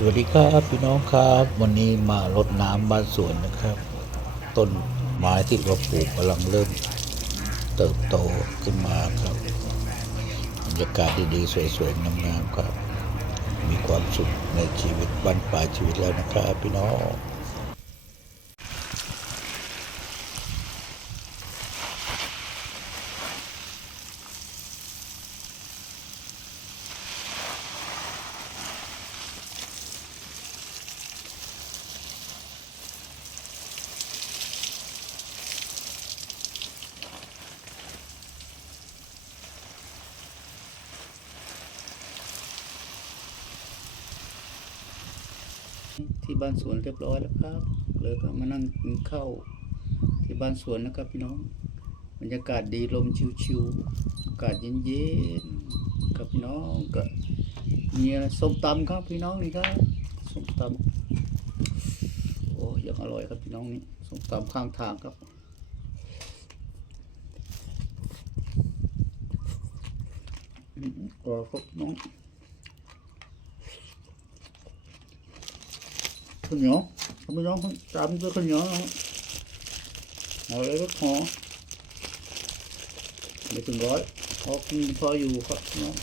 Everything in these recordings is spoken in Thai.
สวัสดีครับพี่น้องครับ วันนี้มารดน้ำบ้านสวนนะครับ ต้นไม้ที่เราปลูกกำลังเริ่มเติบโตขึ้นมาครับบรรยากาศดีๆสวยๆงามๆครับ มีความสุขในชีวิตบ้านปลายชีวิตแล้วนะครับ พี่น้อง ที่บ้านสวนเรียบร้อยแล้วครับเลยก็มานั่งกินข้าวที่บ้านสวนนะครับพี่น้อง บรรยากาศดีลมชิวๆอากาศเย็นๆครับพี่น้องก็มีส้มตำครับพี่น้องนี่ครับส้มตำโอ้ยังอร่อยครับพี่น้องนี่ส้มตำข้างทางครับอืมอครับพี่น้อง ข้าวเหนียวข้าวเหนียวตามด้วยข้าวเหนียวนะเอาเลยก็พอไม่ถึงร้อยพอกินพออยู่ครับน้อง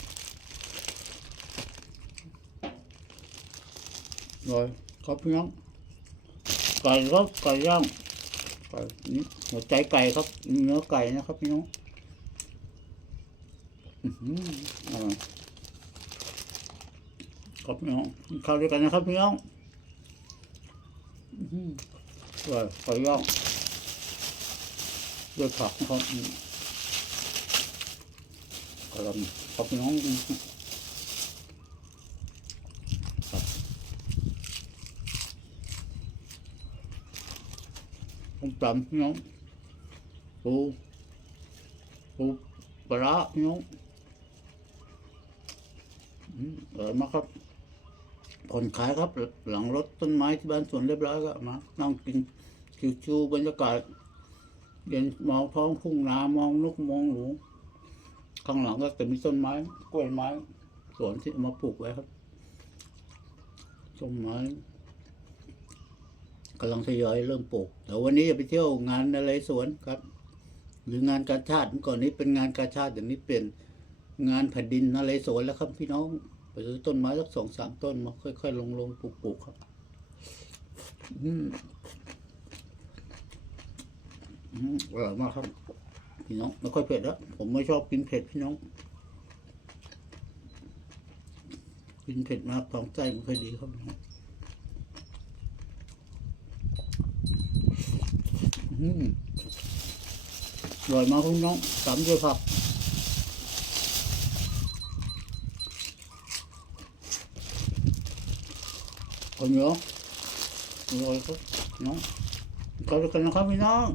ร้อยครับพี่น้องไก่ครับไก่ย่างไก่นี่หัวใจไก่ครับเนื้อไก่นะครับพี่น้องอื้อหืออร่อยครับพี่น้องข้าวด้วยกันนะครับพี่น้อง rồi phải không rồi thật không còn làm không nó không tầm nó u u bà đó nó rồi mắt không ค นขายครับ หลังรถต้นไม้ที่บ้านสวนเรียบร้อยก็มานั่งกินชิวๆบรรยากาศเย็นมองท้องทุ่งนามองนกมองหนูข้างหลังก็จะมีต้นไม้กล้วยไม้ สวนที่มาปลูกไว้ครับต้นไม้กำลังทยอยเริ่มปลูกแต่วันนี้จะไปเที่ยวงานอะไรสวนครับ หรืองานการชาติเมื่อก่อนนี้เป็นงานการชาติอย่างนี้เป็นงานแผ่นดินอะไรสวนแล้วครับพี่น้อง ไปซื้อต้นไม้สักสองสามต้นมาค่อยๆลงลงปลูกปลูกครับอืมอืมอร่อยมากครับพี่น้องไม่ค่อยเผ็ดแล้วผมไม่ชอบกินเผ็ดพี่น้อง กินเผ็ดมากท้องไส้ไม่ค่อยดีครับพี่น้องอืมอร่อยมากพี่น้องตามเด้วยผัก คนเยอะอร่อยครับน้องก็กันนะครับพี่น้อง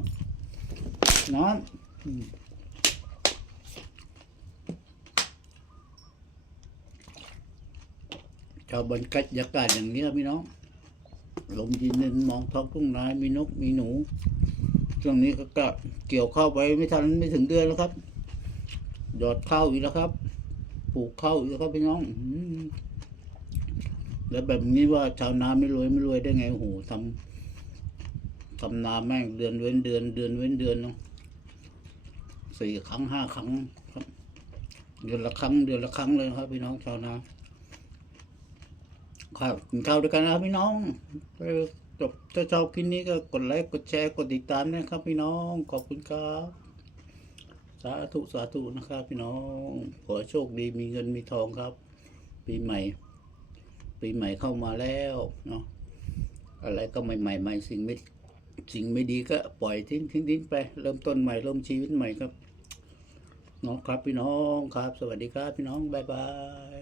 น้องอืมชอบบรรยากาศอย่างนี้ครับพี่น้องลมเย็นๆมองท้องทุ่งนามีนกมีหนู ช่วงนี้ก็กะเกี่ยวข้าวไปไม่ทันไม่ถึงเดือนแล้วครับ หยอดข้าวอีกแล้วครับ ปลูกข้าวอีกแล้วครับพี่น้องอื แล้วแบบนี้ว่าชาวนาไม่รวยไม่รวยได้ไงโอ้โหทำทำนาแม่งเดือนเว้นเดือน เดือนเว้นเดือนเนาะสี่ครั้งห้าครั้งครับ เดือนละครั้ง เดือนละครั้งเลยครับ พี่น้องชาวนาครับกินข้าวด้วยกันนะครับพี่น้องจบถ้าชอบคลิปนี้ก็กดไลค์กดแชร์กดติดตามนะครับ พี่น้องขอบคุณครับสาธุสาธุนะครับ พี่น้องขอโชคดีมีเงินมีทองครับ ปีใหม่ ปีใหม่เข้ามาแล้วเนาะอะไรก็ใหม่ใหม่ใหม่สิ่งไม่สิ่งไม่ดีก็ปล่อยทิ้งทิ้งทิ้งไป เริ่มต้นใหม่เริ่มชีวิตใหม่ครับเน้องครับพี่น้องครับ สวัสดีครับพี่น้องบายบาย